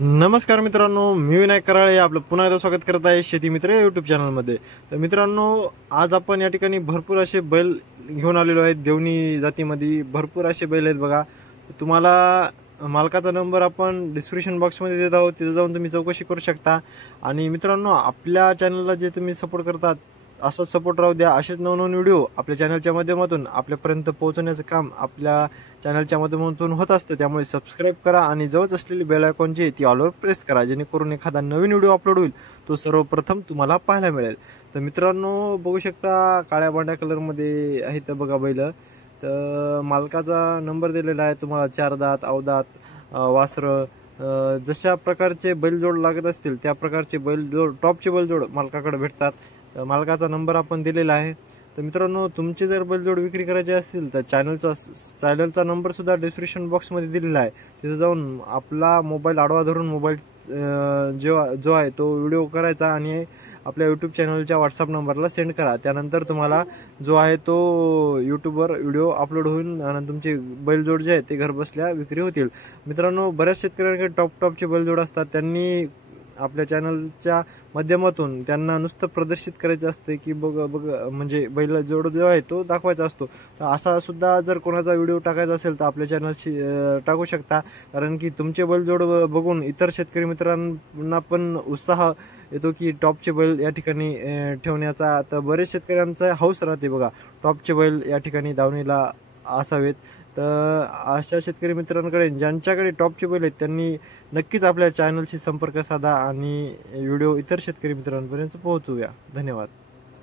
नमस्कार मित्रांनो, मी विनायक कराळे आपलं पुन्हा एकदा स्वागत करत आहे शेती मित्र यूट्यूब चॅनलमध्ये। तर मित्रांनो, आज आपण या ठिकाणी भरपूर असे बैल घेऊन आलेलो आहेत। देवणी जातीमध्ये भरपूर असे बैल आहेत बघा। तुम्हाला मालकाचा नंबर आपण डिस्क्रिप्शन बॉक्समध्ये देत आहोत, तिथे जाऊन तुम्ही चौकशी करू शकता। आणि मित्रांनो, आपल्या चॅनलला जे तुम्ही सपोर्ट करतात असाच सपोर्ट राहू द्या। असेच नवनवीन व्हिडिओ आपल्या चॅनलच्या माध्यमातून आपल्यापर्यंत पोहोचवण्याचं काम आपल्या चॅनलच्या माध्यमातून होत असतं। त्यामुळे सबस्क्राइब करा आणि जवळच असलेली बेल आयकॉन जी ती ऑलवर प्रेस करा, जेणेकरून एखादा नवीन व्हिडिओ अपलोड होईल तो सर्वप्रथम तुम्हाला पाहायला मिळेल। तर मित्रांनो, बघू शकता काळ्या बांड्या कलरमध्ये आहेत बघा बैल। तर मालकाचा नंबर दिलेला आहे तुम्हाला। 4 दात, अवदात, वासर, जशा प्रकारचे बैलजोड लागत असतील त्या प्रकारचे बैलजोड, टॉपचे बैलजोड मालकाकडे भेटतात। मालकाचा नंबर आपण दिलेला आहे। तर मित्रांनो, तुमची जर बैलजोड विक्री करायची असेल तर चॅनलचा नंबर सुद्धा डिस्क्रिप्शन बॉक्समध्ये दिलेला आहे, तिथे जाऊन आपला मोबाईल आडवा धरून मोबाईल जो आहे तो व्हिडिओ करायचा आणि आपल्या यूट्यूब चॅनलच्या व्हॉट्सअप नंबरला सेंड करा। त्यानंतर तुम्हाला जो आहे तो यूट्यूबवर व्हिडिओ अपलोड होईल आणि तुमची बैलजोड जे आहे ते घरबसल्या विक्री होतील। मित्रांनो, बऱ्याच शेतकऱ्यांकडे टॉपचे बैलजोड असतात, त्यांनी आपल्या चॅनलच्या माध्यमातून त्यांना नुसतं प्रदर्शित करायचं असते की बघ म्हणजे बैल जोड जो आहे तो दाखवायचा असतो। तर असा सुद्धा जर कोणाचा व्हिडिओ टाकायचा असेल तर आपल्या चॅनलशी टाकू शकता, कारण की तुमचे बैलजोड बघून इतर शेतकरी मित्रांना पण उत्साह येतो की टॉपचे बैल या ठिकाणी ठेवण्याचा। तर बरेच शेतकऱ्यांचा हौस राहते बघा, टॉपचे बैल या ठिकाणी दावणीला असावेत। तर अशा शेतकरी मित्रांकडे ज्यांच्याकडे टॉपचे बैल आहेत त्यांनी नक्कीच आपल्या चॅनलशी संपर्क साधा आणि व्हिडिओ इतर शेतकरी मित्रांपर्यंत पोहोचवूया। धन्यवाद।